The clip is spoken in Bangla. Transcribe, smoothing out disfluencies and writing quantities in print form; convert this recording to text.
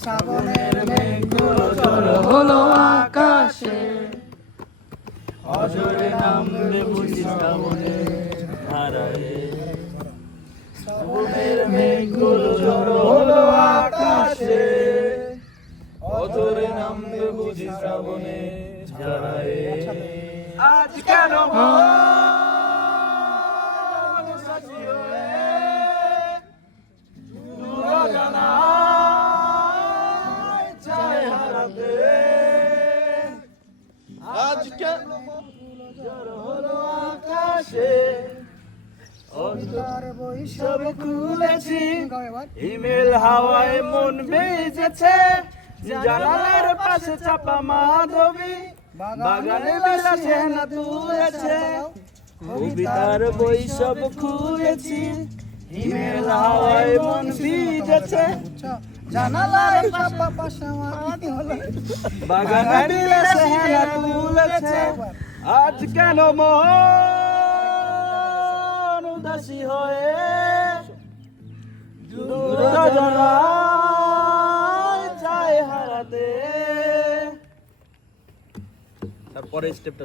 শ্রাবণের মেঘগুলো জড়ো হলো আকাশে, অঝরে নামবে বুঝি শ্রাবণের ধারায়। শ্রাবণের মেঘগুলো জড়ো হলো আকাশে, অঝরে নামবে বুঝি শ্রাবণের ধারায়। আজ কেন মন সাথী হয়ে দূর জানায় চায় হারাতে। আজ কেন জড়ো হলো আকাশে, তার সব খুলেছি এবার হিমেল হাওয়ায় মন ভেজেছে। জানালার পাশে চাপা মাধবী বাগানে বিলাসে না তুলেছে। কবিতার বই সব খুলেছি হিমেল হাওয়ায় মন ভিজেছে। জানালার চাপা পাশা মাটি হলো বাগানে বিলাসে না তুলেছে। আজ কেন মন উদাসী হয়ে দূর জানায় চায় হারাতে। তারপরে স্টেপটা